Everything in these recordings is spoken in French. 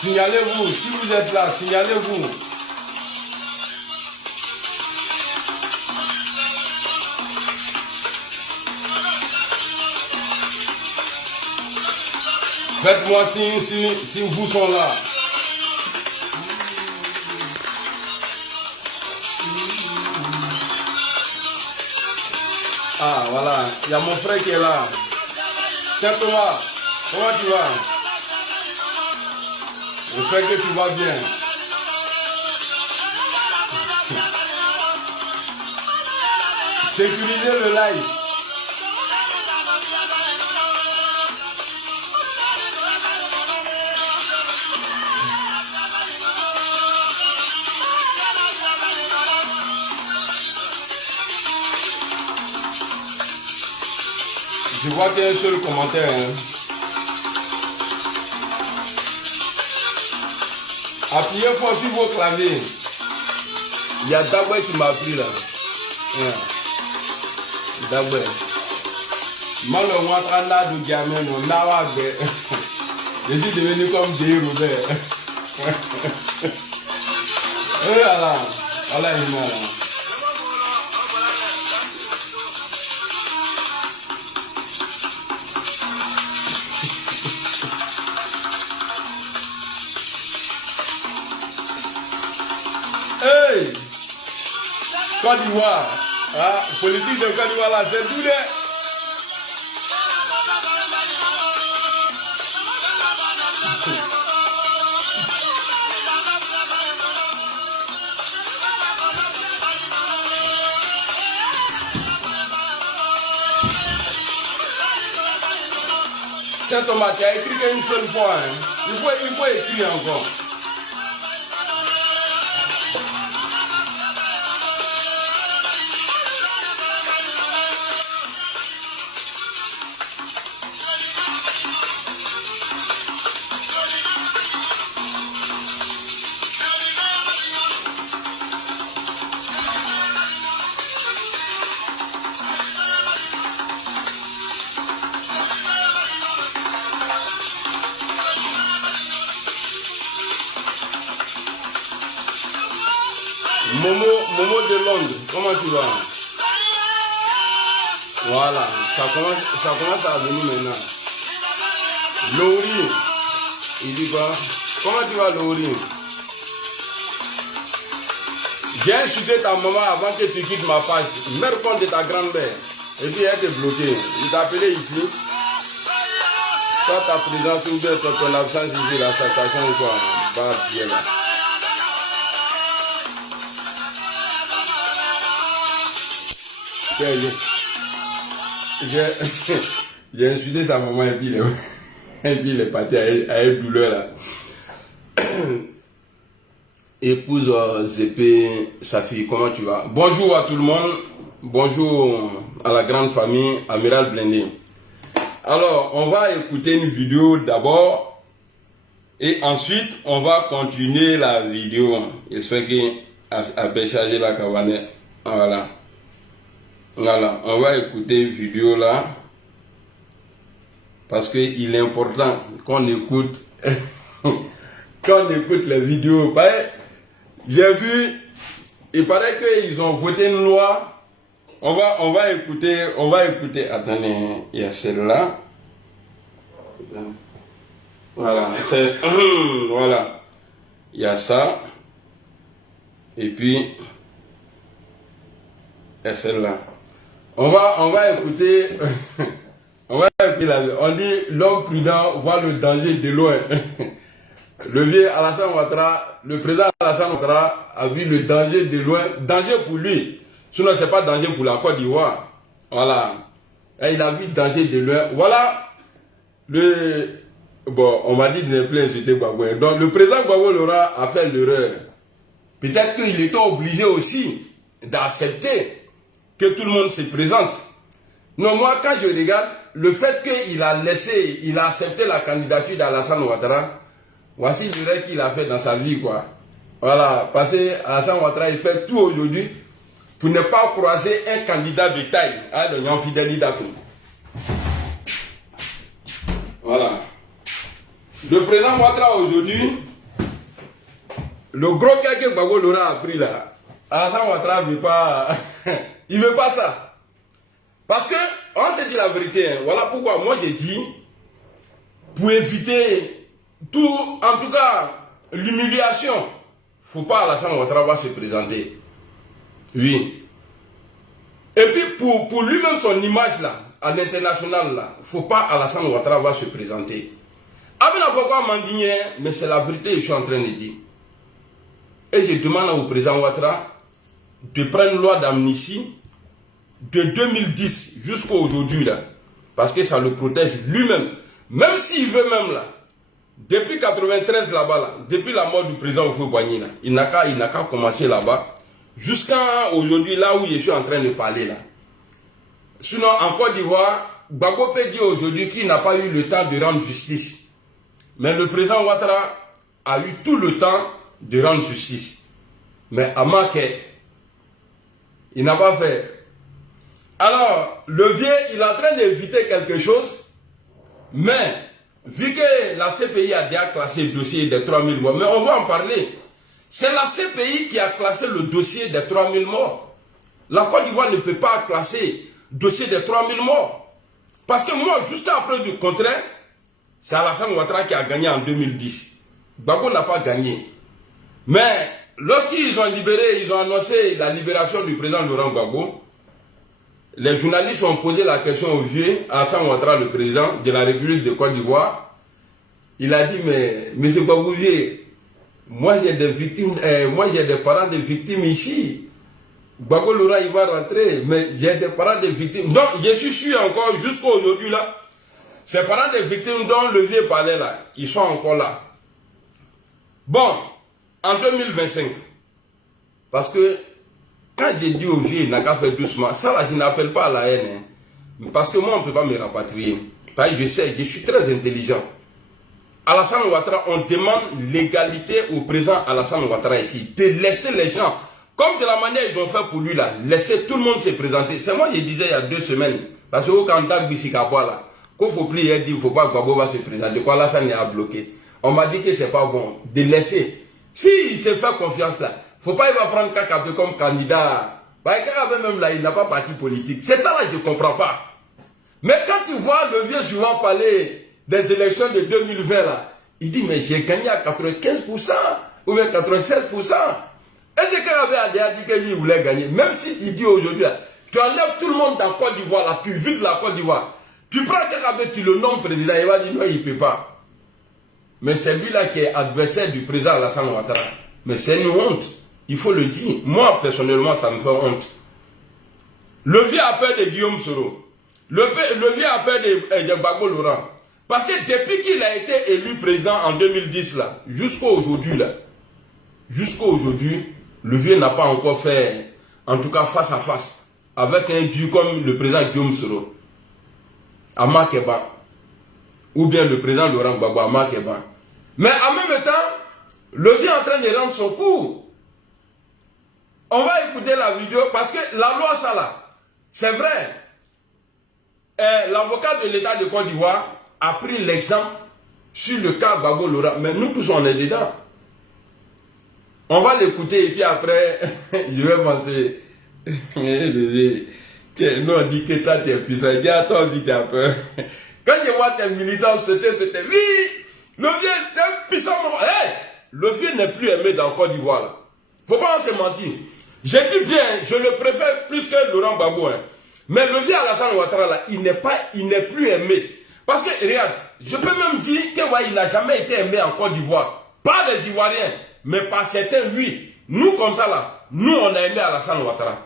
Signalez-vous, si vous êtes là, signalez-vous. Faites-moi signe si vous sont là. Ah voilà, il y a mon frère qui est là. Saint Thomas, comment tu vas? J'espère que tu vas bien. Sécurisez le live. Je vois qu'il y a un seul commentaire. Hein. Appuyez fort sur vos claviers. Il y a Dagwe qui m'a appris là. Dagwe. Malo Watrana du gamin, Nawagbe. Je suis devenu comme des Robert. Voilà. Voilà, il m'a là. Hey! Côte d'Ivoire. Ah, politique de Côte d'Ivoire là, c'est tout. Saint Thomas, tu as écrit qu'une seule fois. Hein. Il faut écrire encore. Momo de Londres, comment tu vas? Voilà, ça commence à venir maintenant. Laurie, il dit quoi? Comment tu vas, Laurie? J'ai insulté ta maman avant que tu quittes ma page. Mère compte de ta grand-mère. Et puis elle t'est bloquée. Il t'a appelé ici. Toi, ta présence ou bien ton absence ici, la sensation ou quoi? Bah, tu es là. J'ai insulté sa maman et puis il est parti à une douleur là. Épouse Zépé, sa fille, comment tu vas? Bonjour à tout le monde. Bonjour à la grande famille Amiral Blindé. Alors, on va écouter une vidéo d'abord. Et ensuite, on va continuer la vidéo. J'espère qu'à bécharger la cavane. Voilà. Voilà, on va écouter la vidéo là. Parce qu'il est important qu'on écoute. Quand on écoute les vidéos. J'ai vu, il paraît qu'ils ont voté une loi. On va écouter. Attendez, il y a celle-là. Voilà, voilà. Il y a ça. Et puis, il y a celle-là. On va écouter. On dit l'homme prudent voit le danger de loin. le vieux Alassane Ouattara, le président Alassane Ouattara a vu le danger de loin, danger pour lui. Sinon, ce n'est pas danger pour la Côte d'Ivoire. Voilà. Et il a vu danger de loin. Voilà. Bon, on m'a dit de ne plus insulter Gbagbo. Donc, le président Gbagbo Laurent a fait l'erreur. Peut-être qu'il était obligé aussi d'accepter que tout le monde se présente. Non, moi, quand je regarde, le fait qu'il a accepté la candidature d'Alassane Ouattara, voici l'erreur qu'il a fait dans sa vie, quoi. Voilà, parce que Alassane Ouattara, il fait tout aujourd'hui pour ne pas croiser un candidat de taille, hein, le Nyanfideli Datou. Voilà. Le président Ouattara aujourd'hui, le gros cas que Gbagbo Laurent a pris là, Alassane Ouattara ne veut pas, il ne veut pas ça. Parce que, on s'est dit la vérité, hein. Voilà pourquoi moi j'ai dit, pour éviter tout, en tout cas, l'humiliation, il ne faut pas Alassane Ouattara se présenter. Oui. Et puis pour lui-même son image là, à l'international là, il ne faut pas Alassane Ouattara se présenter. Avec la fois m'indigner, mais c'est la vérité que je suis en train de dire. Et je demande au président Ouattara de prendre une loi d'amnistie de 2010 jusqu'à aujourd'hui là, parce que ça le protège lui-même. Même s'il veut même là, depuis 93 là-bas là, depuis la mort du président Houphouët-Boigny là, il n'a qu'à commencer là-bas, jusqu'à aujourd'hui là où je suis en train de parler là. Sinon en Côte d'Ivoire, Gbagbo peut dire aujourd'hui qu'il n'a pas eu le temps de rendre justice. Mais le président Ouattara a eu tout le temps de rendre justice. Mais à Maké, il n'a pas fait. Alors, le vieux, il est en train d'éviter quelque chose, mais vu que la CPI a déjà classé le dossier des 3000 morts, mais on va en parler. C'est la CPI qui a classé le dossier des 3000 morts. La Côte d'Ivoire ne peut pas classer le dossier des 3000 morts. Parce que moi, juste après du contraire, c'est Alassane Ouattara qui a gagné en 2010. Gbagbo n'a pas gagné. Mais lorsqu'ils ont libéré, ils ont annoncé la libération du président Laurent Gbagbo, les journalistes ont posé la question au vieux Alassane Ouattara, le président de la République de Côte d'Ivoire. Il a dit, mais M. Gbagbo vieux, moi j'ai des victimes, moi j'ai des parents de victimes ici. Gbagbo Laurent il va rentrer, mais j'ai des parents de victimes. Donc je suis sûr encore jusqu'à aujourd'hui là, ces parents de victimes dont le vieux parlait là, ils sont encore là. Bon, en 2025, parce que quand j'ai dit au vieux, il n'a qu'à faire doucement, ça là, je n'appelle pas à la haine. Hein. Parce que moi, on ne peut pas me rapatrier. Parce que je sais, je suis très intelligent. Alassane Ouattara, on demande l'égalité au président Alassane Ouattara ici. De laisser les gens, comme de la manière ils ont fait pour lui là, laisser tout le monde se présenter. C'est moi qui disais il y a 2 semaines, parce que au candidat Bissikapwa là, qu'il faut plus dire, il ne faut pas que Gbagbo va se présenter. Quoi, Alassane est bloqué. On m'a dit que c'est pas bon de laisser. S'il se fait confiance là, faut pas il va prendre Kaka comme candidat. Bah, Kaka même là, il n'a pas parti politique. C'est ça là, je ne comprends pas. Mais quand tu vois le vieux souvent parler des élections de 2020 là, il dit mais j'ai gagné à 95% ou bien 96%. Et c'est Kaka avait dit que lui il voulait gagner. Même si il dit aujourd'hui là, tu enlèves tout le monde dans Côte d'Ivoire là, tu vides la Côte d'Ivoire. Tu prends Kaka, tu le nommes président, il va dire non, il ne peut pas. Mais c'est lui là qui est adversaire du président Alassane Ouattara. Mais c'est une honte. Il faut le dire. Moi, personnellement, ça me fait honte. Le vieux a peur de Guillaume Soro. Le vieux a peur de Gbagbo Laurent. Parce que depuis qu'il a été élu président en 2010, là, jusqu'à aujourd'hui, le vieux n'a pas encore fait, en tout cas face à face, avec un dieu comme le président Guillaume Soro, à Makeba, ou bien le président Laurent Gbagbo à Makeba. Mais en même temps, le vieux est en train de rendre son cours. On va écouter la vidéo parce que la loi, ça là, c'est vrai. L'avocat de l'État de Côte d'Ivoire a pris l'exemple sur le cas Gbagbo Laurent. Mais nous tous, on est dedans. On va l'écouter et puis après, je vais penser. Nous, on dit que toi, tu es puissant. Dis à toi, on dit que tu as peur. Quand je vois tes militants c'était oui, le vieux, c'est un puissant. Hey, le vieux n'est plus aimé dans Côte d'Ivoire là. Faut pas se mentir. J'ai dit bien, je le préfère plus que Laurent Gbagbo. Hein. Mais le vieux Alassane Ouattara là, il n'est plus aimé. Parce que, regarde, je peux même dire qu'il n'a jamais été aimé en Côte d'Ivoire. Pas les Ivoiriens, mais par certains, oui. Nous, comme ça, là, nous, on a aimé Alassane Ouattara.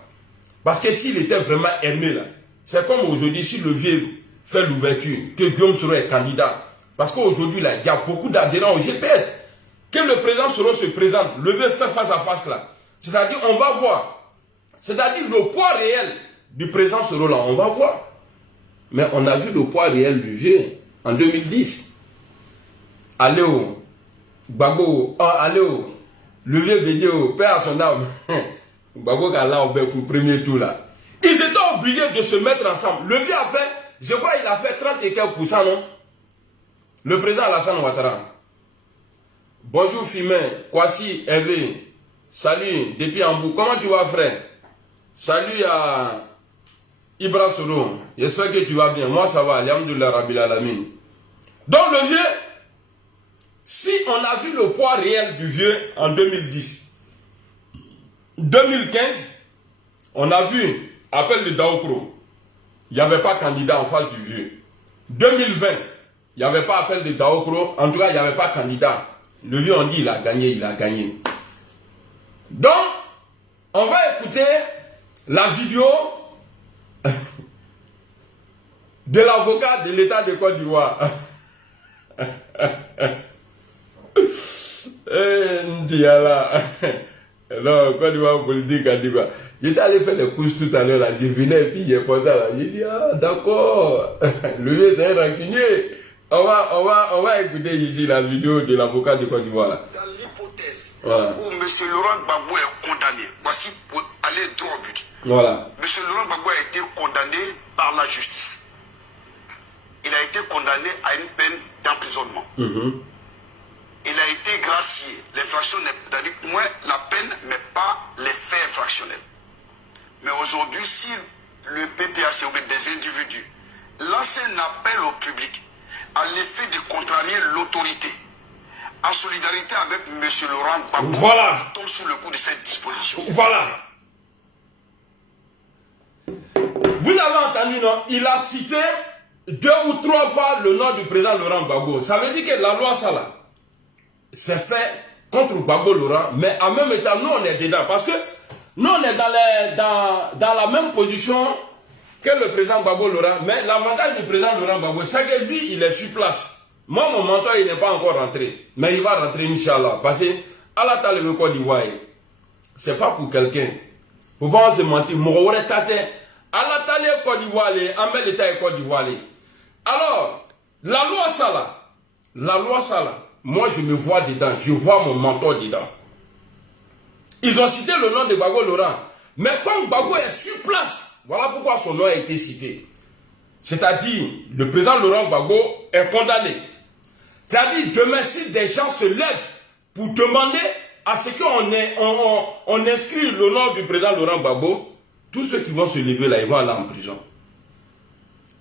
Parce que s'il était vraiment aimé, là, c'est comme aujourd'hui, si le vieux fait l'ouverture, que Guillaume Soro est candidat. Parce qu'aujourd'hui, là, il y a beaucoup d'adhérents au GPS. Que le président Soro se présente, le vieux fait face à face, là. C'est-à-dire, on va voir. C'est-à-dire, le poids réel du président Soro, là, on va voir. Mais on a vu le poids réel du vieux en 2010. Allez où Gbagbo, allez où le vieux Bédié, père à son âme. Gbagbo Gala au premier tour là. Ils étaient obligés de se mettre ensemble. Le vieux a fait, je crois qu'il a fait 30 et quelques %, non? Le président Alassane Ouattara. Bonjour Fimin, Kwasi, Hervé. Salut, depuis Ambou. Comment tu vas frère? Salut à Ibra Soro. J'espère que tu vas bien. Moi ça va, alhamdoulilah rabbil alamin. Donc le vieux, si on a vu le poids réel du vieux en 2010, 2015, on a vu appel de Daokro. Il n'y avait pas candidat en face du vieux. 2020, il n'y avait pas appel de Daokro. En tout cas, il n'y avait pas candidat. Le vieux, on dit il a gagné, il a gagné. Donc, on va écouter la vidéo de l'avocat de l'État de Côte d'Ivoire. Ndiala. Non, Côte d'Ivoire politique à Diva. J'étais allé faire les courses tout à l'heure là, je venais et puis j'ai posé là. J'ai dit ah d'accord, le vieux est rancunier. On va écouter ici la vidéo de l'avocat de Côte d'Ivoire là. Dans l'hypothèse voilà. où M. Laurent Gbagbo est condamné, voici pour aller droit au but. Voilà. M. Laurent Gbagbo a été condamné par la justice. Il a été condamné à une peine d'emprisonnement. Il a été gracié. L'infraction n'est pas, moins la peine, mais pas les faits infractionnels. Mais aujourd'hui, si le PPAC ou des individus lance un appel au public à l'effet de contrarier l'autorité, en solidarité avec M. Laurent Gbagbo, voilà, tombe sous le coup de cette disposition. Voilà. Vous avez entendu, non? Il a cité 2 ou 3 fois le nom du président Laurent Gbagbo. Ça veut dire que la loi, ça là, c'est fait contre Gbagbo Laurent, mais en même temps, nous on est dedans. Parce que nous on est dans la même position que le président Gbagbo Laurent. Mais l'avantage du président Laurent Gbagbo, c'est que lui, il est sur place. Moi, mon mentor, il n'est pas encore rentré. Mais il va rentrer, Inch'Allah. Parce que Allah t'a levé Côte d'Ivoire. C'est pas pour quelqu'un. Faut pas se mentir. Mourouret Tate. Allah t'a levé Côte d'Ivoire. Amel l'État et Côte d'Ivoire. Alors, la loi ça là, moi je me vois dedans, je vois mon mentor dedans. Ils ont cité le nom de Gbagbo Laurent, mais comme Gbagbo est sur place, voilà pourquoi son nom a été cité. C'est-à-dire, le président Laurent Gbagbo est condamné. C'est-à-dire, demain, si des gens se lèvent pour demander à ce qu'on inscrit le nom du président Laurent Gbagbo, tous ceux qui vont se lever là, ils vont aller en prison.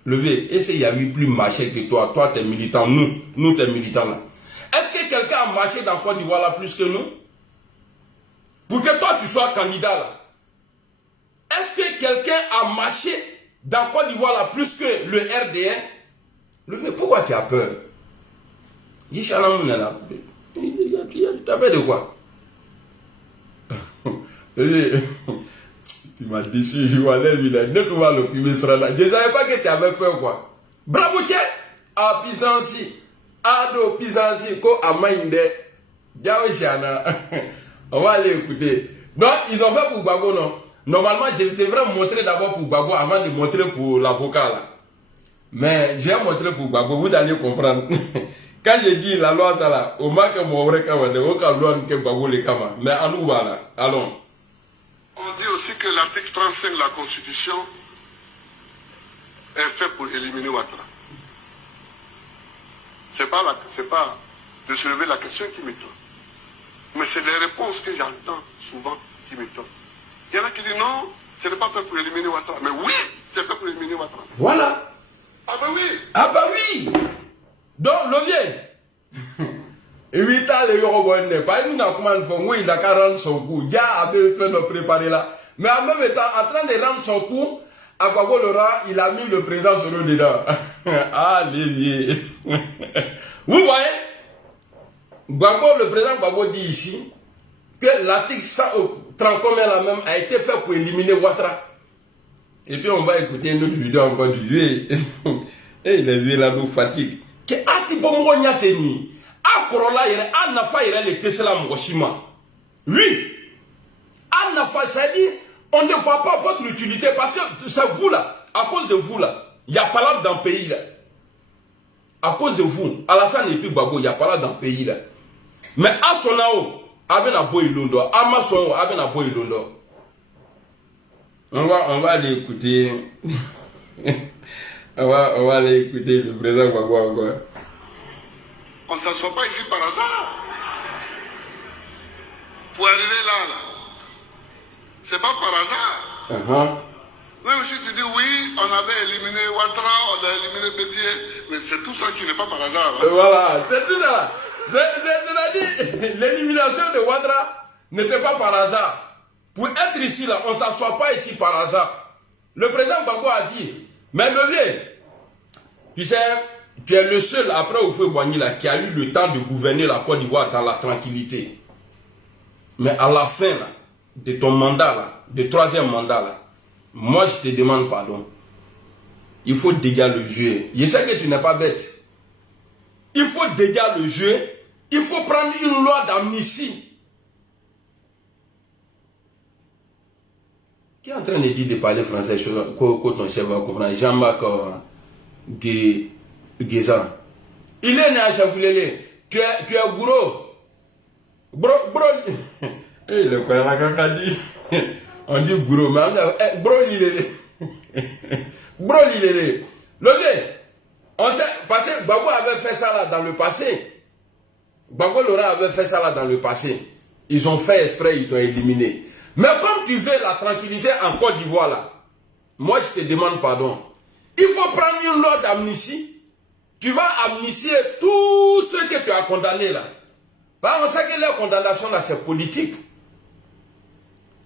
Levé, et s'il y a eu plus marché que toi, toi t'es militant, nous t'es militants là. Est-ce que quelqu'un a marché dans Côte d'Ivoire là plus que nous? Pour que toi tu sois candidat là. Est-ce que quelqu'un a marché dans Côte d'Ivoire là plus que le RDN? Levé, pourquoi tu as peur? Inch'Allah, on est là. Tu as peur de quoi? Tu m'as déçu, je vois l'air, il a ne pouvoir l'occuper sera là. Je ne savais pas que tu avais peur quoi. Bravo, tiens! A Pisansi, Ado Pisansi, Ko Amainde, Diaoshana. On va aller écouter. Donc, ils ont fait pour Gbagbo, non? Normalement, je devrais montrer d'abord pour Gbagbo avant de montrer pour l'avocat là. Mais j'ai montré pour Gbagbo, vous allez comprendre. Quand j'ai dit la loi, ça là, au moins que mon vrai Kama, au cas où on Gbagbo les Kama. Mais en nous voilà, allons. On dit aussi que l'article 35 de la Constitution est fait pour éliminer Ouattara. C'est pas de se lever la question qui m'étonne. Mais c'est les réponses que j'entends souvent qui m'étonnent. Il y en a qui disent non, ce n'est pas fait pour éliminer Ouattara. Mais oui, c'est fait pour éliminer Ouattara. Voilà. Ah ben oui. Ah ben oui. Donc, le vieux. 8 ans, les Yorobonne, pas une commande pour oui, il a qu'à rendre son coup. Dia avait fait nous préparer là. Mais en même temps, en train de rendre son coup, à Gbagbo Laurent, il a mis le président Soro dedans. Ah, les vieux. Vous voyez? Gbagbo, le président Gbagbo dit ici que l'article 30 là même a été fait pour éliminer Ouattara. Et puis on va écouter une autre vidéo encore du vieux. Et il est vieux là, nous fatigue. Que ati bongo nyateni. A korola yere, a nafa yere le Tesla Mgoshima. Oui. A nafa, ça dit, on ne voit pas votre utilité parce que c'est vous là, à cause de vous là, il n'y a pas là dans le pays là. À cause de vous, Alassane et puis Gbagbo, il n'y a pas là dans le pays là. Mais à son âge, avec la boy londo, à ma son, avec la boy londo. On va aller écouter. on va aller écouter le président Gbagbo encore. On ne s'assoit pas ici par hasard. Faut arriver là. C'est pas par hasard. Même si tu dis oui, on avait éliminé Ouattara, on a éliminé Bédier, mais c'est tout ça qui n'est pas par hasard. Hein? Voilà, c'est tout ça. C'est-à-dire, l'élimination de Ouattara n'était pas par hasard. Pour être ici, là, on ne s'assoit pas ici par hasard. Le président Gbagbo a dit, mais le vieux, tu sais, tu es le seul, après Houphouët-Boigny, là, qui a eu le temps de gouverner la Côte d'Ivoire dans la tranquillité. Mais à la fin, là, de ton mandat, là, de troisième mandat, là, moi, je te demande pardon. Il faut dégager le jeu. Je sais que tu n'es pas bête. Il faut dégager le jeu. Il faut prendre une loi d'amnistie. Qui est en train de dire de parler français que ton chef va comprendre? Jean-Marc Guézan. Il est né à Chafoulélé. Tu es gros. Bro. Eh, le père a dit. On dit gros, mais on dit bro l'ilélé. Bro l'ilélé. On sait, parce que Gbagbo avait fait ça là dans le passé. Gbagbo Laurent avait fait ça là dans le passé. Ils ont fait exprès, ils t'ont éliminé. Mais comme tu veux la tranquillité en Côte d'Ivoire là, moi je te demande pardon. Il faut prendre une loi d'amnistie. Tu vas amnistier tous ceux que tu as condamnés là. Parce qu'on sait que leur condamnation là c'est politique.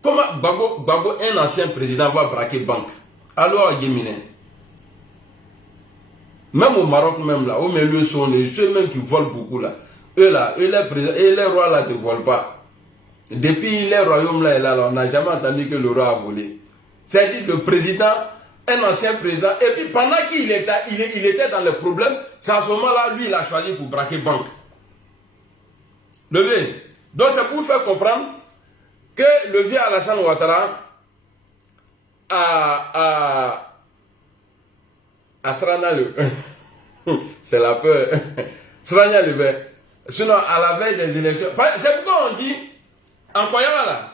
Comment Gbagbo, un ancien président, va braquer banque? Alors, Guéminen. Même au Maroc, même là, au milieu, ceux même qui volent beaucoup là. Eux là, les rois là ne volent pas. Depuis les royaumes là, on n'a jamais entendu que le roi a volé. C'est-à-dire le président, un ancien président, et puis pendant qu'il était dans le problème, c'est à ce moment-là, lui, il a choisi pour braquer banque. Levé. Donc c'est pour vous faire comprendre que le vieux Alassane Ouattara a Srana le c'est la peur. Srana le verre. Sinon, à la veille des élections. C'est pourquoi on dit, en croyant là,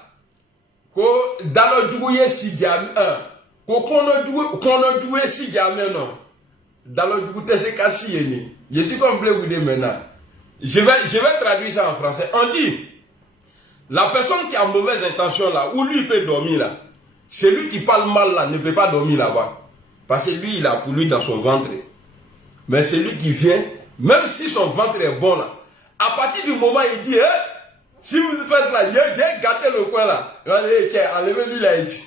que dans le doué si gamin, qu'on a doué si gamin, non. Dans le doué c'est cassé. Je suis complet vous dire maintenant. Je vais traduire ça en français. On dit, la personne qui a mauvaise intention là, où lui peut dormir là, celui qui parle mal là ne peut pas dormir là-bas. Parce que lui, il a pour lui dans son ventre. Mais celui qui vient, même si son ventre est bon là, à partir du moment où il dit, si vous faites là, j'ai gâté le coin là, enlevez-lui là ici.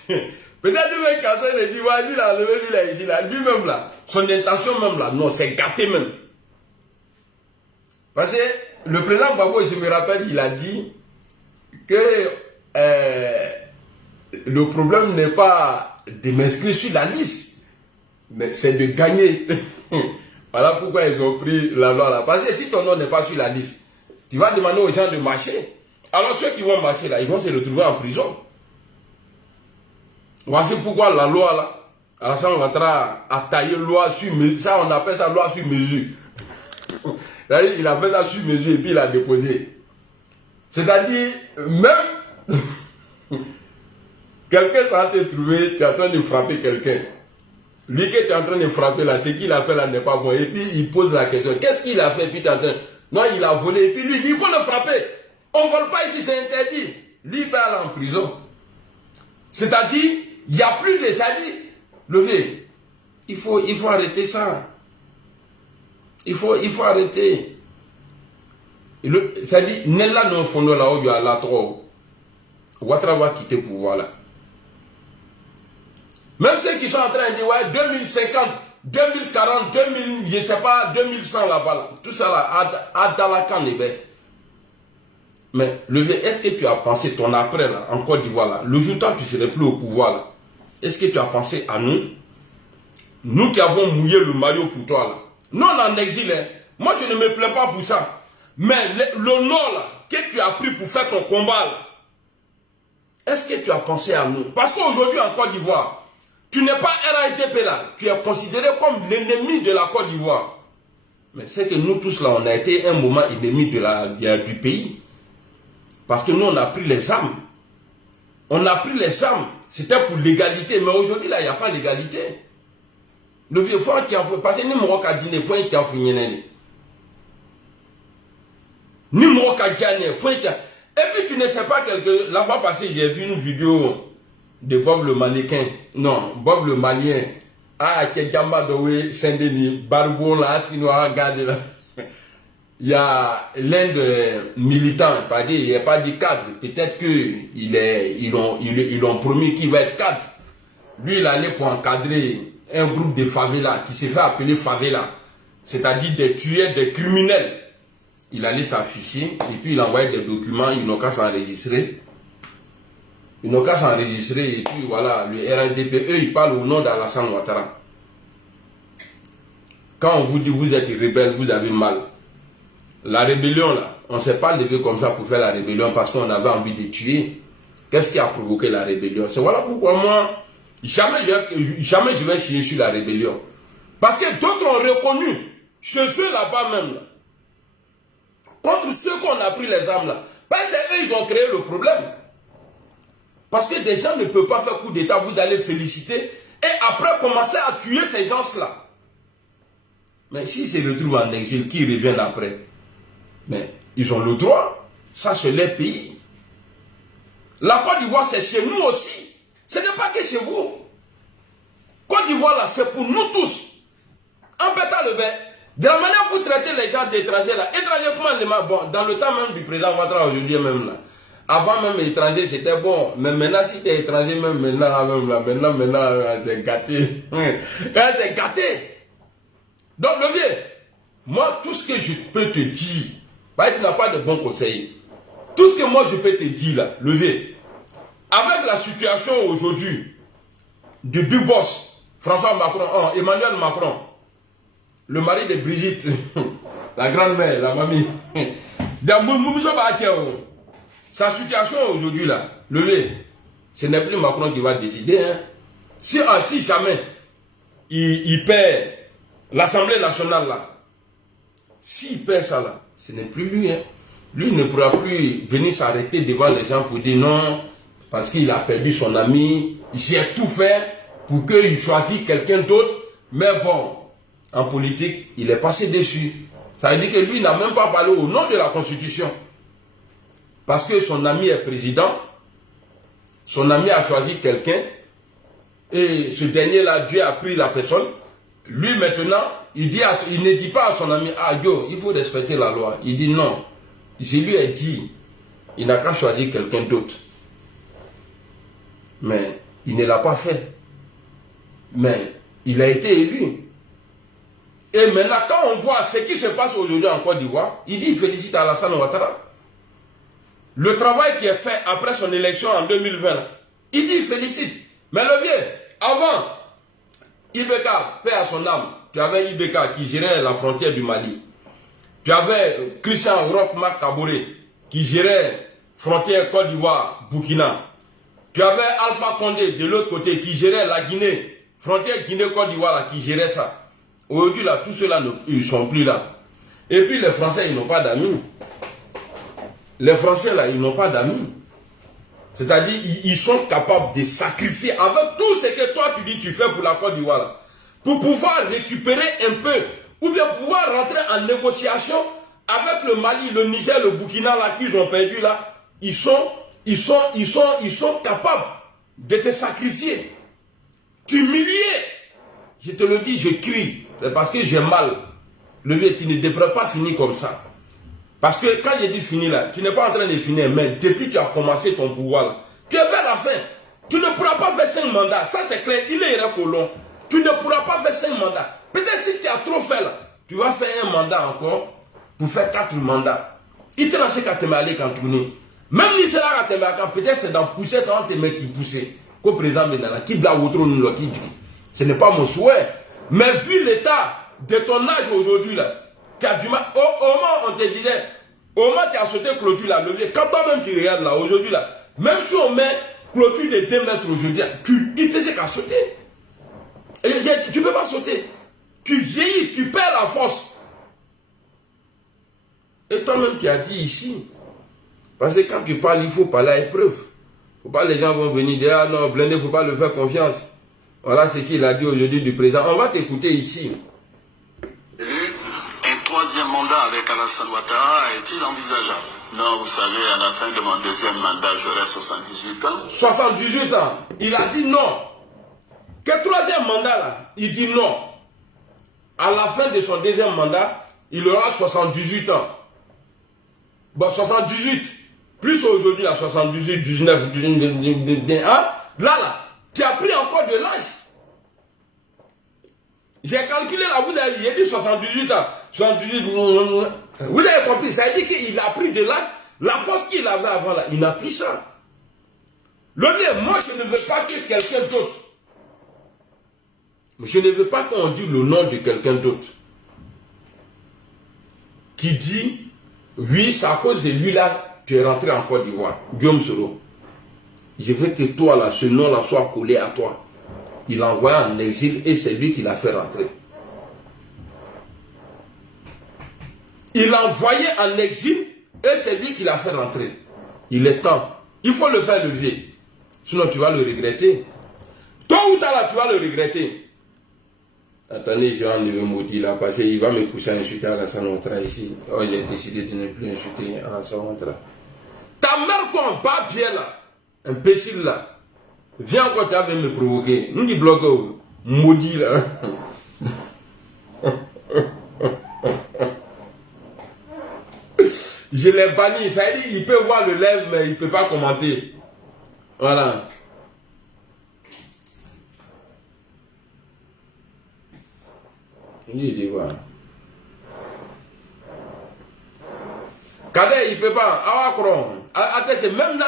Peut-être lui qui est en train de dire, lui là, enlevez-lui là ici, là, lui-même là, son intention même là, non, c'est gâté même. Parce que le président Gbagbo, je me rappelle, il a dit que le problème n'est pas de m'inscrire sur la liste, mais c'est de gagner. Voilà pourquoi ils ont pris la loi là. Parce que si ton nom n'est pas sur la liste, tu vas demander aux gens de marcher. Alors ceux qui vont marcher là, ils vont se retrouver en prison. Voici pourquoi la loi là, Alassane Ouattara a taillé loi sur mesure. Ça, on appelle ça loi sur mesure. Il a fait ça sur mesure et puis il a déposé. C'est-à-dire, même quelqu'un s'en te trouvé, tu es en train de frapper quelqu'un. Lui que tu es en train de frapper là, ce qu'il a fait là n'est pas bon. Et puis il pose la question, qu'est-ce qu'il a fait? Puis tu es en train, non, il a volé. Et puis lui dit, il faut le frapper. On ne vole pas ici, c'est interdit. Lui, il peut aller en prison. C'est-à-dire, il n'y a plus de... C'est-à-dire, le vieux, il faut arrêter ça. Il faut arrêter. C'est-à-dire, Nella non fondo là où il y a la trop. Ouattara va quitter le pouvoir là. Même ceux qui sont en train de dire, ouais, 2050, 2040, 2000, je sais pas, 2100 là-bas, là. Tout ça là, à Dalakan, Mais est-ce que tu as pensé ton après là, en Côte d'Ivoire là, le jour où tu ne serais plus au pouvoir là, est-ce que tu as pensé à nous? Nous qui avons mouillé le maillot pour toi là. Non, on est en exil. Hein. Moi je ne me plains pas pour ça. Mais l'honneur là, que tu as pris pour faire ton combat là, est-ce que tu as pensé à nous? Parce qu'aujourd'hui en Côte d'Ivoire, tu n'es pas RHDP là, tu es considéré comme l'ennemi de la Côte d'Ivoire. Mais c'est que nous tous là, on a été un moment ennemi du pays. Parce que nous on a pris les armes. On a pris les armes. C'était pour l'égalité. Mais aujourd'hui là, il n'y a pas l'égalité. Le vieux frère qui a fait, parce que ni mon dîner, faut qui a fouillé. Ni mon dîner, faut qui a. Et puis tu ne sais pas quelque. La fois passée, j'ai vu une vidéo de Bob le Maléquin. Non, Bob le Malien. Ah, Kekamba Dowe, Saint-Denis, Barbo là, ce qui nous a regardé là. Il y a l'un des militants, il n'est pas du cadre. Peut-être qu'ils ont promis qu'il va être cadre. Lui, il allait pour encadrer un groupe de favela qui s'est fait appeler favela, c'est-à-dire des tueurs, des criminels. Il allait s'afficher et puis il envoyait des documents, ils n'ont qu'à s'enregistrer. Ils n'ont qu'à s'enregistrer et puis voilà, le RHDP, eux, ils parlent au nom d'Alassane Ouattara. Quand on vous dit vous êtes rebelle, vous avez mal. La rébellion là, on ne s'est pas levé comme ça pour faire la rébellion parce qu'on avait envie de tuer. Qu'est-ce qui a provoqué la rébellion? C'est voilà pourquoi moi, jamais je vais chier sur la rébellion. Parce que d'autres ont reconnu, chez ceux là-bas même, là, contre ceux qu'on a pris les armes là. Parce que eux, ils ont créé le problème. Parce que des gens ne peuvent pas faire coup d'état, vous allez féliciter et après commencer à tuer ces gens-là. Mais s'ils se retrouvent en exil, qui reviennent après? Mais ils ont le droit. Ça, c'est leur pays. La Côte d'Ivoire, c'est chez nous aussi. Ce n'est pas que chez vous. Côte d'Ivoire, là, c'est pour nous tous. En pétant le bain. De la manière où vous traitez les gens d'étrangers, là. Étrangers, comment les bon, dans le temps même du président Ouattara aujourd'hui, même là. Avant même étranger, c'était bon. Mais maintenant, si tu es étranger, même maintenant, maintenant, c'est gâté. C'est gâté. Donc, le vieux, moi, tout ce que je peux te dire, bah, tu n'as pas de bons conseils. Tout ce que moi, je peux te dire, là, le vieux, avec la situation aujourd'hui de deux boss, François Macron, Emmanuel Macron, le mari de Brigitte, la grand-mère, la mamie, sa situation aujourd'hui, là, le vieux, ce n'est plus Macron qui va décider. Hein. Si jamais il perd l'Assemblée nationale là, s'il perd ça là, ce n'est plus lui. Hein. Lui ne pourra plus venir s'arrêter devant les gens pour dire non, parce qu'il a perdu son ami. J'ai tout fait pour qu'il choisisse quelqu'un d'autre. Mais bon, en politique, il est passé dessus. Ça veut dire que lui n'a même pas parlé au nom de la Constitution. Parce que son ami est président, son ami a choisi quelqu'un, et ce dernier-là, Dieu a pris la personne. Lui maintenant, il ne dit pas à son ami, ah yo, il faut respecter la loi. Il dit non. Je lui ai dit, il n'a qu'à choisir quelqu'un d'autre. Mais il ne l'a pas fait. Mais il a été élu. Et maintenant, quand on voit ce qui se passe aujourd'hui en Côte d'Ivoire, il dit, il félicite Alassane Ouattara. Le travail qui est fait après son élection en 2020, il dit, il félicite. Mais le vieux, avant, Ibeka, paix à son âme, tu avais Ibeka qui gérait la frontière du Mali. Tu avais Christian Roch-Marc Kaboré qui gérait frontière Côte d'Ivoire, Burkina. Tu avais Alpha Condé de l'autre côté qui gérait la Guinée, frontière Guinée-Côte d'Ivoire qui gérait ça. Aujourd'hui, là, tous ceux-là, ils ne sont plus là. Et puis les Français, ils n'ont pas d'amis. Les Français, là, ils n'ont pas d'amis. C'est-à-dire, ils sont capables de sacrifier avec tout ce que toi, tu dis, tu fais pour la Côte d'Ivoire, là, pour pouvoir récupérer un peu, ou bien pouvoir rentrer en négociation avec le Mali, le Niger, le Burkina, là, qu'ils ont perdu, là. Ils sont capables de te sacrifier. T'humilier. Je te le dis, je crie. C'est parce que j'ai mal. Le vieux, tu ne devrais pas finir comme ça. Parce que quand j'ai dit finir là, tu n'es pas en train de finir, mais depuis que tu as commencé ton pouvoir là, tu es vers la fin. Tu ne pourras pas faire 5 mandats. Ça c'est clair, il est colon. Tu ne pourras pas faire 5 mandats. Peut-être si tu as trop fait là, tu vas faire un mandat encore pour faire 4 mandats. Il te lance qu'à te aller quand tourner. Même si c'est là qu'à te aller, peut-être c'est dans pousser quand tu mets qui pousser. Comme président Benalla, qui bla ou trop nous qui dit. Ce n'est pas mon souhait. Mais vu l'état de ton âge aujourd'hui là, qui a du mal, au moment on te disait, au moment tu as sauté clôture là, quand toi-même tu regardes là, aujourd'hui là, même si on met clôture de 2 mètres aujourd'hui, il te sait qu'à sauter. Tu ne peux pas sauter. Tu vieillis, tu perds la force. Et toi-même qui as dit ici, parce que quand tu parles, il faut parler à épreuve. Il ne faut pas les gens vont venir dire, ah non, Blindé, il ne faut pas le faire confiance. Voilà ce qu'il a dit aujourd'hui du président. On va t'écouter ici. Un 3e mandat avec Alassane Ouattara est-il envisageable? Non, vous savez, à la fin de mon 2e mandat, j'aurai 78 ans. 78 ans. Il a dit non. Que 3e mandat là, il dit non. À la fin de son 2e mandat, il aura 78 ans. Bon, 78, plus aujourd'hui à 78, 19, 21, là, tu as pris encore de l'âge. J'ai calculé là, vous avez dit 78 ans, 78, vous avez compris, ça veut dire qu'il a pris de l'âge, la force qu'il avait avant là, il a pris ça. Le mieux, moi je ne veux pas que quelqu'un d'autre, je ne veux pas qu'on dise le nom de quelqu'un d'autre, qui dit, oui, c'est à cause de lui là, tu es rentré en Côte d'Ivoire. Guillaume Soro. Je veux que toi là, ce nom là soit collé à toi. Il l'a envoyé en exil et c'est lui qui l'a fait rentrer. Il l'a envoyé en exil et c'est lui qui l'a fait rentrer. Il est temps. Il faut le faire lever. Sinon tu vas le regretter. Toi ou tard là, tu vas le regretter. Attendez, j'ai enlevé maudit là parce qu'il va me pousser à insulter Alassane Ouattara ici. Oh, j'ai décidé de ne plus insulter Alassane Ouattara. Ta mère qu'on bat bien là, imbécile là, viens encore tu vas me provoquer. Nous dit bloqueur, maudit là. Je l'ai banni, ça veut dire qu'il peut voir le live mais il ne peut pas commenter. Voilà. Il dit voilà. Kadé, il ne peut pas. Même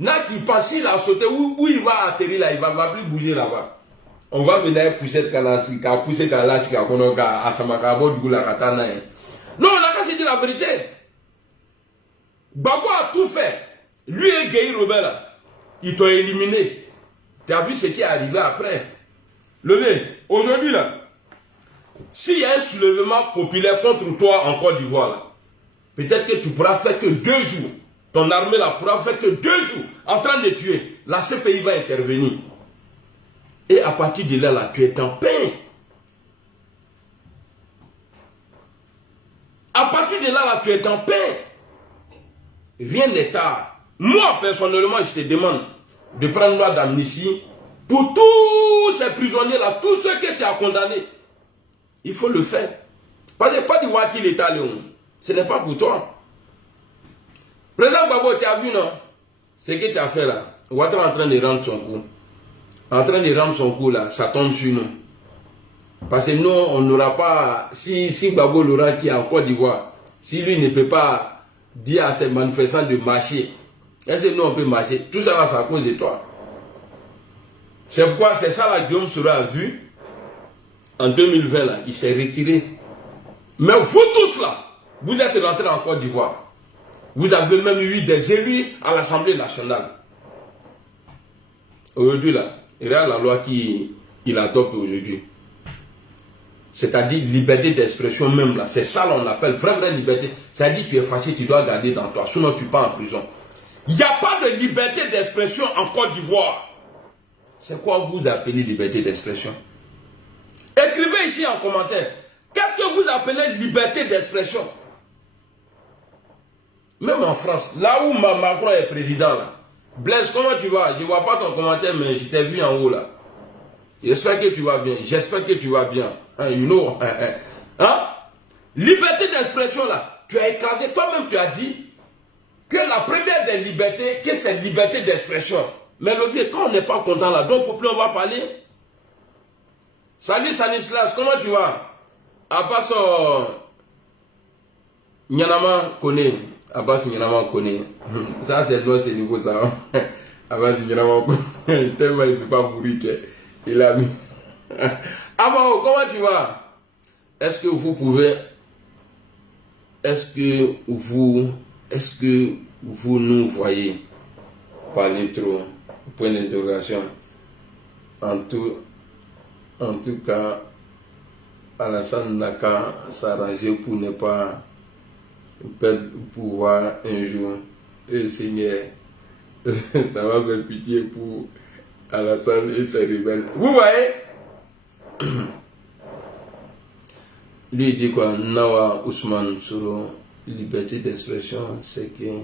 là qui pense, il a sauté, où il va atterrir là, il ne va plus bouger là-bas. On va venir pousser cette canassi, pousser la lâche, à Samakabo, du coup, la katana. Non, on a qu'à se dire la vérité. Babo a tout fait. Lui et Gueye Robert là, ils t'ont éliminé. Tu as vu ce qui est arrivé après. Levé, aujourd'hui là, s'il y a un soulèvement populaire contre toi en Côte d'Ivoire, peut-être que tu pourras faire que 2 jours. Ton armée là pourra faire que 2 jours en train de tuer. La CPI va intervenir. Et à partir de là, tu es en paix. À partir de là, tu es en paix. Rien n'est tard. Moi, personnellement, je te demande de prendre une loi d'amnistie pour tous ces prisonniers-là, tous ceux que tu as condamnés. Il faut le faire. Parce que pas d'Ivoire qu'il est allé. Ce n'est pas pour toi. Président Babo, tu as vu, non? Ce que tu as fait là. Ouattara est en train de rendre son coup. En train de rendre son coup là, ça tombe sur nous. Parce que nous, on n'aura pas. Si Babo Laurent qui est en Côte d'Ivoire, si lui ne peut pas dire à ses manifestants de marcher, est-ce que nous on peut marcher? Tout ça là, c'est à cause de toi. C'est pourquoi, c'est ça là, Guillaume Soro a vu. En 2020, là, il s'est retiré. Mais vous tous là, vous êtes rentrés en Côte d'Ivoire. Vous avez même eu des élus à l'Assemblée nationale. Aujourd'hui là, il y a la loi qu'il adopte aujourd'hui. C'est-à-dire liberté d'expression même là. C'est ça qu'on appelle vraie liberté. C'est-à-dire que tu es fâché, tu dois garder dans toi. Sinon tu pars en prison. Il n'y a pas de liberté d'expression en Côte d'Ivoire. C'est quoi vous appelez liberté d'expression? Écrivez ici en commentaire. Qu'est-ce que vous appelez liberté d'expression? Même en France, là où Macron est président, là. Blaise, comment tu vas? Je ne vois pas ton commentaire, mais je t'ai vu en haut, là. J'espère que tu vas bien. J'espère que tu vas bien. Hein, you know, hein? Liberté d'expression, là. Tu as écrasé, toi-même, tu as dit que la première des libertés, que c'est liberté d'expression. Mais le vieux, quand on n'est pas content, là, donc il ne faut plus, on va parler. Salut Stanislas, comment tu vas? À part ça, Nyanama connaît. Abbas Nyanama connaît. Ça, c'est loin, c'est nouveau, ça. Abbas Nyanama connaît. Tellement il ne peut pas mourir. Il a mis. Amao, comment tu vas? Est-ce que vous pouvez. Est-ce que vous nous voyez parler trop? Point d'interrogation. En tout cas, Alassane n'a qu'à s'arranger pour ne pas perdre le pouvoir un jour. Et Seigneur, ça va faire pitié pour Alassane et ses rebelles. Vous voyez? Lui il dit quoi? Nawa Ousmane sur liberté d'expression, c'est que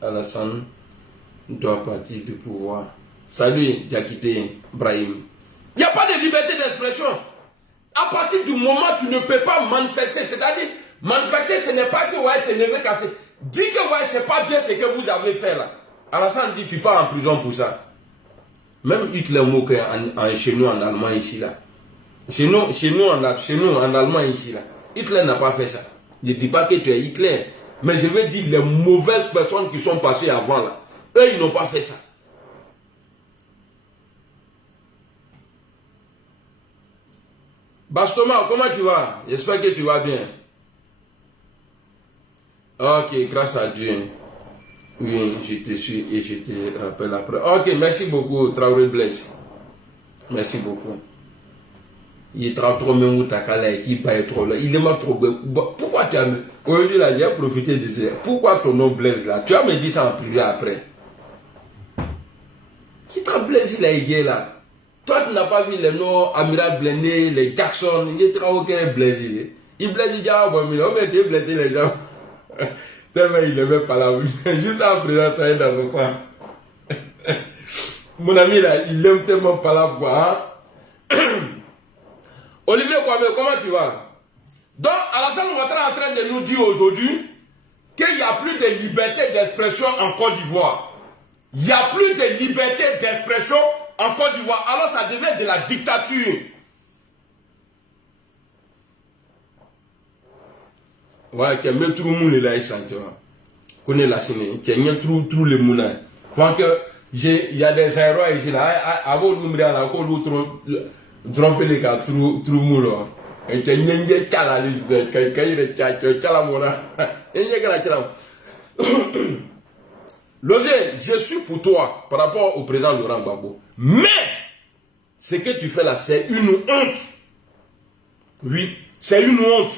Alassane doit partir du pouvoir. Salut Diakité Brahim. Il n'y a pas de liberté d'expression. À partir du moment où tu ne peux pas manifester, c'est-à-dire manifester, ce n'est pas que ouais, c'est levé cassé. Dis que ouais, c'est pas bien ce que vous avez fait là. Alassane dit tu pars en prison pour ça. Même Hitler moque chez nous en Allemand ici là. Chez nous en Allemand ici là. Hitler n'a pas fait ça. Je ne dis pas que tu es Hitler. Mais je veux dire les mauvaises personnes qui sont passées avant là. Eux ils n'ont pas fait ça. Bastoma, comment tu vas? J'espère que tu vas bien. Ok, grâce à Dieu. Oui, je te suis et je te rappelle après. Ok, merci beaucoup, Traoré Blaise. Merci beaucoup. Il est trop même Takala qui paye trop là. Il est mal trop. Pourquoi tu as. Aujourd'hui là, j'ai profité de ça. Pourquoi ton nom Blaise là? Tu as me dit ça en privé après. Qui t'a Blaise il a aidé là? Toi, tu n'as pas vu les noms Amiral Blendé, les Jackson, il est très aucun Blaise. Il Blaise, il dit, ah bon, mais on va blesser les gens. Tellement il ne met pas la bouche. Juste en présent, ça est dans son sang. Mon ami là, il aime tellement pas la voix. Olivier Kwame, comment tu vas? Donc, Alassane Ouattara est en train de nous dire aujourd'hui qu'il n'y a plus de liberté d'expression en Côte d'Ivoire. Il n'y a plus de liberté d'expression en Côte d'Ivoire, alors ça devient de la dictature. Ouais, qui met tout le monde là, tu vois. Connais la Chine, qui met tout le monde là. Quand il y a des erreurs ici là, avant de nous là, quand l'autre tromper les gars, tout le monde là. Et qui n'y a pas la liste, qui y a la mona. Il n'y a pas la Levier, je suis pour toi par rapport au président Laurent Gbagbo. Mais, ce que tu fais là, c'est une honte. Oui, c'est une honte.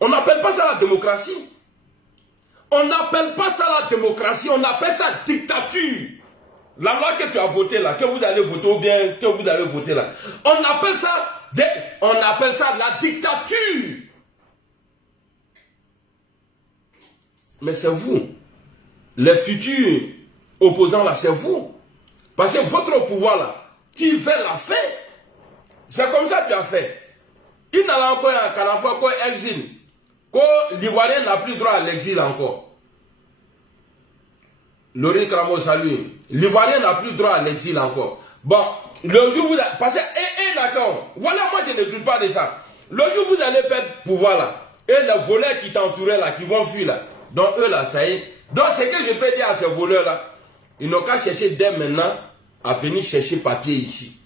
On n'appelle pas ça la démocratie. On n'appelle pas ça la démocratie, on appelle ça dictature. La loi que tu as votée là, que vous allez voter ou bien que vous allez voter là, on appelle ça la dictature. Mais c'est vous. Les futurs opposants là, c'est vous. Parce que votre pouvoir là, tu fais la fait. C'est comme ça que tu as fait. Il n'a pas encore un Canada encore exil. L'Ivoirien n'a plus droit à l'exil encore. Laurie Kramo, salut. L'Ivoirien n'a plus droit à l'exil encore. Bon, le jour où vous allez. Parce que, d'accord. Voilà, moi je ne doute pas de ça. Le jour où vous allez perdre pouvoir là, et les voleurs qui t'entouraient là, qui vont fuir là, donc eux là, ça y est. Donc, ce que je peux dire à ces voleurs-là, ils n'ont qu'à chercher dès maintenant à venir chercher papier ici.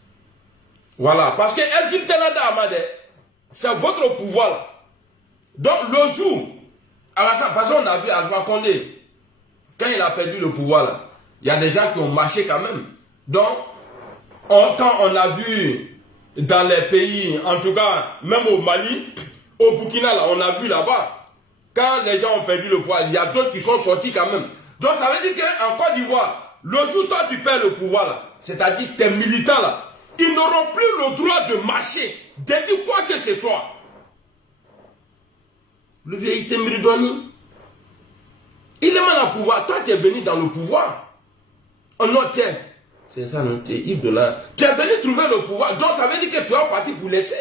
Voilà. Parce que Est-ce Canada, c'est votre pouvoir là. Donc, le jour, parce qu'on a vu Alpha Condé, quand il a perdu le pouvoir là, il y a des gens qui ont marché quand même. Donc, quand on a vu dans les pays, en tout cas, même au Mali, au Burkina là, on a vu là-bas. Quand les gens ont perdu le pouvoir, il y a d'autres qui sont sortis quand même. Donc ça veut dire qu'en Côte d'Ivoire, le jour où toi tu perds le pouvoir là, c'est-à-dire tes militants là, ils n'auront plus le droit de marcher, de dire quoi que ce soit. Le vieil Temiridouani, il est mal au pouvoir. Toi tu es venu dans le pouvoir. Oh non, tiens, c'est ça, non, tu es Yves de là. Tu es venu trouver le pouvoir, donc ça veut dire que tu es parti pour laisser.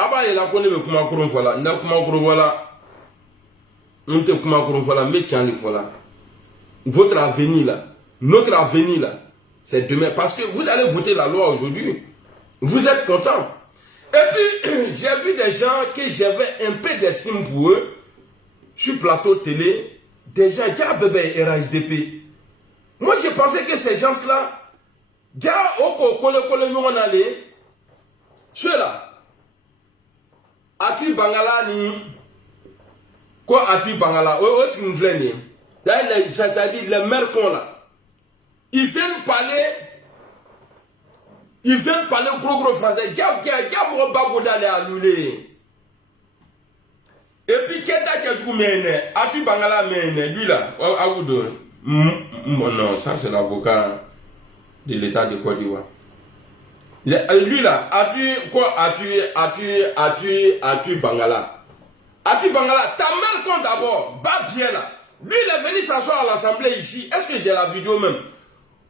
Ah bah il a connu le Kumakuru voilà, n'a Kumakuru voilà, on te Kumakuru voilà, mais tiens les voilà. Votre avenir là, notre avenir là, c'est demain parce que vous allez voter la loi aujourd'hui. Vous êtes content. Et puis, j'ai vu des gens que j'avais un peu d'estime pour eux, sur plateau télé, des gens qui ont bébé RHDP. Moi, je pensais que ces gens-là, ceux-là, Ati Bangala ni, quoi Ati Bangala, c'est ce que nous voulons. C'est-à-dire les maires qu'on a. Ils viennent parler gros français. Et puis, Ati Bangala, lui là, non, ça c'est l'avocat de l'État de Côte d'Ivoire. Lui là, as-tu Bangala? As-tu Bangala? Ta mère compte d'abord, bat bien là. Lui il est venu s'asseoir à l'Assemblée ici. Est-ce que j'ai la vidéo même?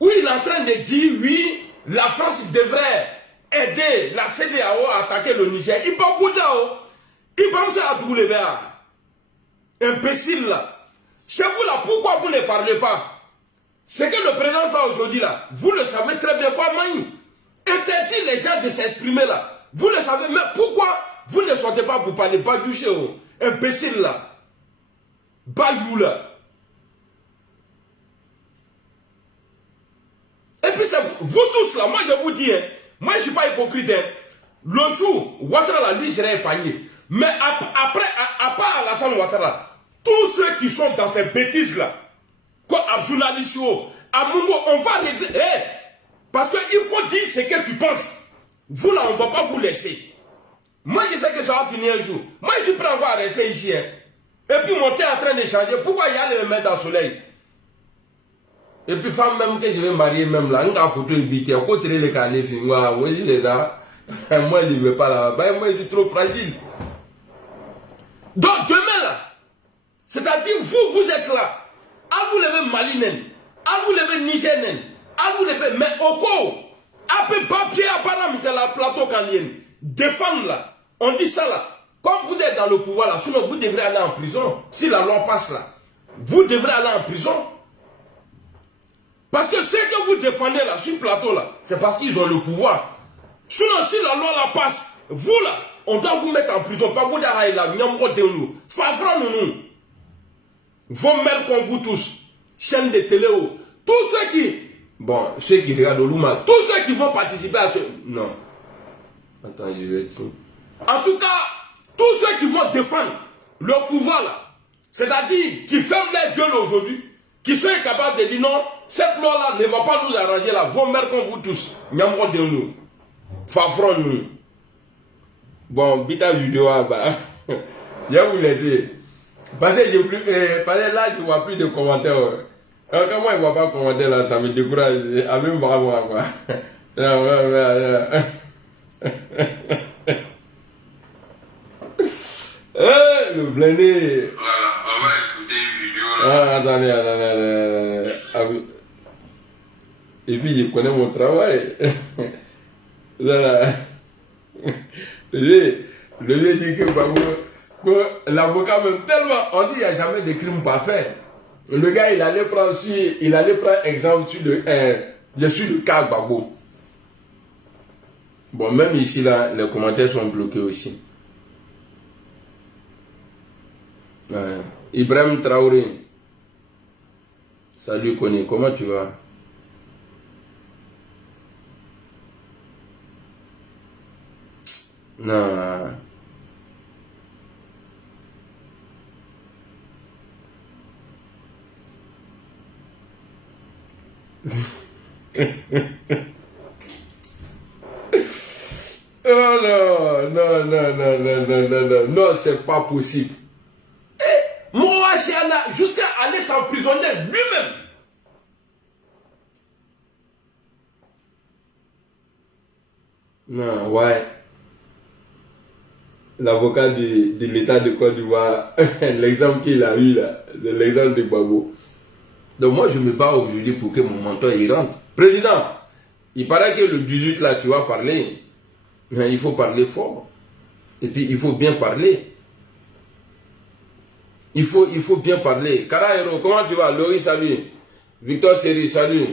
Où il est en train de dire oui, la France devrait aider la CEDEAO à attaquer le Niger. Il parle Boudao. Il pense à tout le béa. Imbécile là. Chez vous là, pourquoi vous ne parlez pas? Ce que le président fait aujourd'hui là, vous le savez très bien quoi, Mani. Interdit les gens de s'exprimer là. Vous le savez, mais pourquoi vous ne sortez pas pour parler? Badouché, imbécile là. Bayou là. Et puis c'est vous tous là, moi je vous dis, hein, moi je ne suis pas hypocrite. Hein. Le jour, Ouattara là, lui serait épargné. Mais après, à part Alassane Ouattara, tous ceux qui sont dans ces bêtises là, comme journaliste, à Mumbo, on va régler. Hey, parce qu'il faut dire ce que tu penses. Vous là, on ne va pas vous laisser. Moi, je sais que ça va finir un jour. Moi, je prends encore à rester ici. Hein. Et puis, monter en train de changer. Pourquoi il y a les mettre dans le soleil? Et puis, femme même que je vais marier, même là, une photo, il dit qu'il y a côté les canets, moi, oui, les gars. Moi, je ne vais pas là. Bah, moi, je suis trop fragile. Donc, demain là, c'est-à-dire, vous êtes là. À vous lever Malinen, à vous lever Nigénen, à vous lever, mais au coup, à peu papier à paramètre la plateau canadienne, défendre là, on dit ça là, comme vous êtes dans le pouvoir là, sinon vous devrez aller en prison, si la loi passe là, vous devrez aller en prison. Parce que ce que vous défendez là, sur le plateau là, c'est parce qu'ils ont le pouvoir. Sinon, si la loi la passe, vous là, on doit vous mettre en prison, pas vous d'arrêter là, nous, Fafra nous. Vos mères comme vous tous, chaîne de télé, tous ceux qui, bon, ceux qui regardent Oluma, tous ceux qui vont participer à ce, non, attends, je vais dire. En tout cas, tous ceux qui vont défendre le pouvoir là, c'est-à-dire qui ferment les gueules aujourd'hui, qui sont incapables de dire non, cette loi là ne va pas nous arranger là, vos mères comme vous tous, Nyamro de nous, Fafron nous. Bon, bita vidéo, bah, je vais vous laisser. Parce que là, je ne vois plus de commentaires. Quand moi, je ne vois pas de commentaires là, ça me décourage. Ah, même bravo, quoi. Le blindé. Voilà, on va écouter une vidéo là. Ah, attendez. Et puis, je connais mon travail. Voilà. Le vieux dit que l'avocat même tellement, on dit qu'il n'y a jamais de crime pas fait. Le gars, il allait prendre exemple sur je suis le cas Gbagbo. Bon, même ici, là, les commentaires sont bloqués aussi. Ibrahim Traoré. Salut, Koné, comment tu vas? Non. Oh non, c'est pas possible. Moi, jusqu'à aller s'emprisonner lui-même. Non, ouais. L'avocat de l'État de Côte d'Ivoire, l'exemple qu'il a eu là, l'exemple de Gbagbo. Donc moi, je me bats aujourd'hui pour que mon mentor y rentre. Président, il paraît que le 18 là, tu vas parler. Mais il faut parler fort. Et puis, il faut bien parler. Il faut bien parler. Karaero, comment tu vas? Laurie, salut. Victor Seri, salut.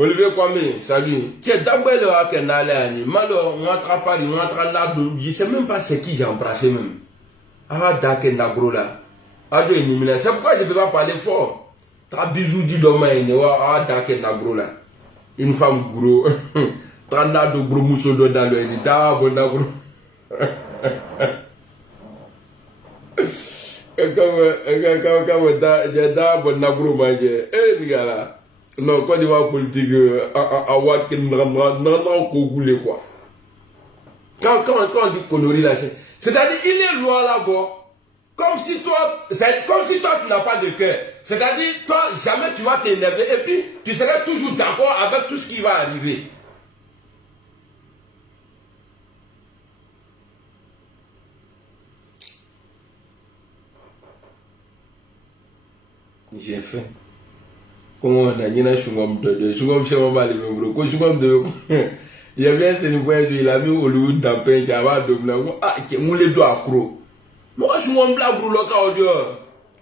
Olivier Kwame, salut. Tiens, d'abord, le Hakenale, malo, on attrape pas, on attrape là, je sais même pas c'est qui j'ai embrassé même. Ah, Dakendagro là. Ah, de éliminer. C'est pourquoi je ne peux pas parler fort. T'as bisou dit domaine, ah, Dakendagro là. Une femme gros. T'as de gros mousseau dans le lit, t'as bon gros. Non, quand il va politique, quand on dit connerie là, c'est-à-dire il est loin là-bas, comme si toi tu n'as pas de cœur. C'est-à-dire, toi, jamais tu vas t'énerver et puis tu seras toujours d'accord avec tout ce qui va arriver. J'ai fait. Comment on a dit là, je il y avait un point il a mis Hollywood dans pein qui avait dominer. Ah, qui moulé do accro. Moi, je suis un blague pour le cas audio.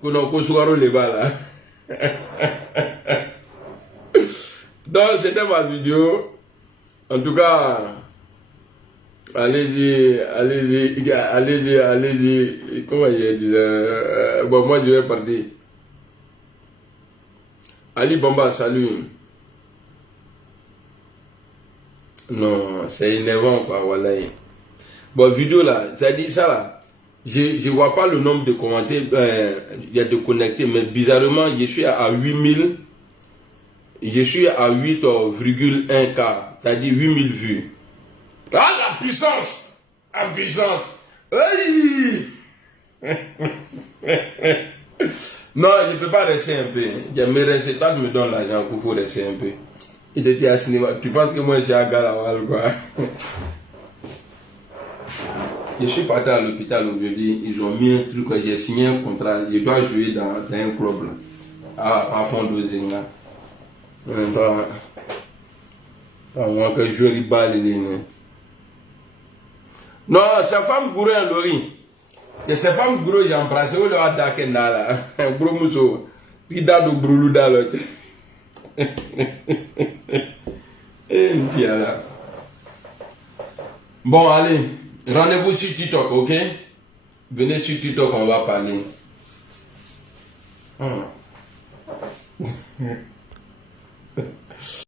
Qu'on a construit les balles. Donc, c'était ma vidéo. En tout cas, allez-y. Comment il dit? Bon, moi, je vais partir. Ali Bamba, salut. Non, c'est énervant quoi, voilà. Bon, vidéo là, ça dit ça là. Je vois pas le nombre de commentaires, il y a de connectés, mais bizarrement, je suis à 8000. Je suis à 8,1K, c'est-à-dire 8000 vues. Ah, la puissance! La puissance! Hey! Non, je ne peux pas rester un peu. Mes résultats me donnent l'argent qu'il faut rester un peu. Il était à cinéma. Tu penses que moi je suis à Galawal quoi? Je suis parti à l'hôpital aujourd'hui. Ils ont mis un truc. J'ai signé un contrat. Je dois jouer dans un club là. À fond de Zinga. Moi que je joue balle. Non, sa femme Gouré en Lori. Et ces femmes gros, j'ai embrassé, ou le attaqué là, un gros mousseau, qui date au brûlou dans l'autre. Bon, allez, rendez-vous sur TikTok, ok? Venez sur TikTok, on va parler.